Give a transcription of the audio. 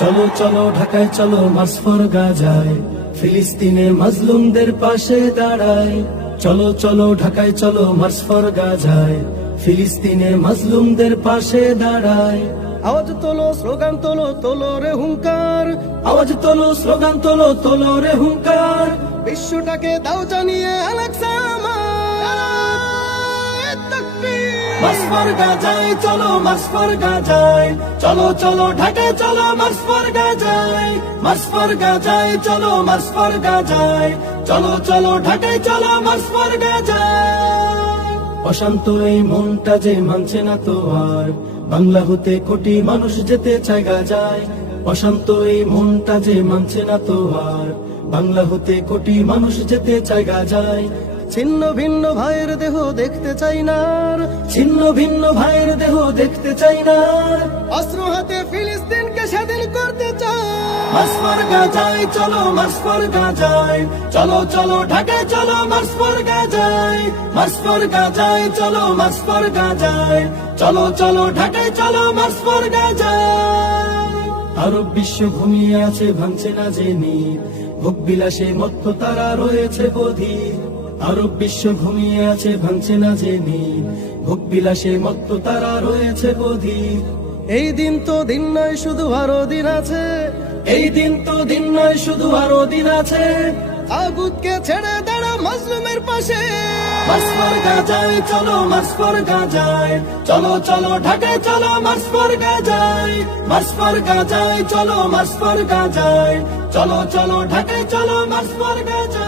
চলো চলো ঢাকায় চলো মাসফর গাজায়, ফিলিস্তিনে মাজলুমদের পাশে দাঁড়ায়। চলো চলো ঢাকায় চলো মাসফর গাজায়, ফিলিস্তিনে মাজলুমদের পাশে দাঁড়ায়। আওয়াজ তোলো, স্লোগান তোলো, তোলো রে হুঙ্কার। আওয়াজ তোলো, স্লোগান তোলো, তোলো রে হুঙ্কার। বিশ্বটাকে দাও জানিয়ে আলাকসা নারায়ে তাকবীর। মাসফর গাজায় চলো, মাসফর গাজায়, চলো চলো ঢাকায় চলো মাসফর গাজায়। মাসফর গাজায় চলো, মাসফর গাজায়, চলো চলো ঢাকায় চলো মাসফর গাজায়। অশান্ত এই মনটা যে মানছে না তো আর, বাংলা হতে কোটি মানুষ যেতে চায় গাজায়। অশান্ত এই মনটা যে মানছে না তো আর, বাংলা হতে কোটি মানুষ যেতে চায় গাজায়। ছিন্ন ভিন্ন ভাইয়ের দেহ দেখতে চাই না আর, ছিন্ন ভিন্ন ভাইয়ের দেহ দেখতে চাই না। অস্ত্র হাতে ফিলিস্তিনকে স্বাধীন করতে চাই। মাসফর গাজায় চলো, মাসফর গাজায়, চলো চলো ঢাকায় চলো মাসফর গাজায়। মাসফর গাজায় চলো, মাসফর গাজায়, চলো চলো ঢাকায় চলো মাসফর গাজায়। আরব বিশ্ব ঘুমিয়ে আছে ভাঙছে না যে নিদ, ভোগ বিলাসে মত্ত তারা রয়েছে বধির। আরব বিশ্ব ঘুমিয়ে আছে ভাঙছে না যে নিদ, ভোগ বিলাসে মত্ত তারা রয়েছে বধির। এই দিন তো দিন নয়, শুধু আরো দিন আছে। এই দিন তো দিন নয়, শুধু আরো দিন আছে। তাগুতকে ছেড়ে দাঁড়া মাজলুমের পাশে। মাসফর গাজায় চলো, মাসফর গাজায়, চলো চলো ঢাকায় চলো মাসফর গাজায়। মাসফর গাজায় চলো, মাসফর গাজায়, চলো চলো ঢাকায় চলো মাসফর গাজায়।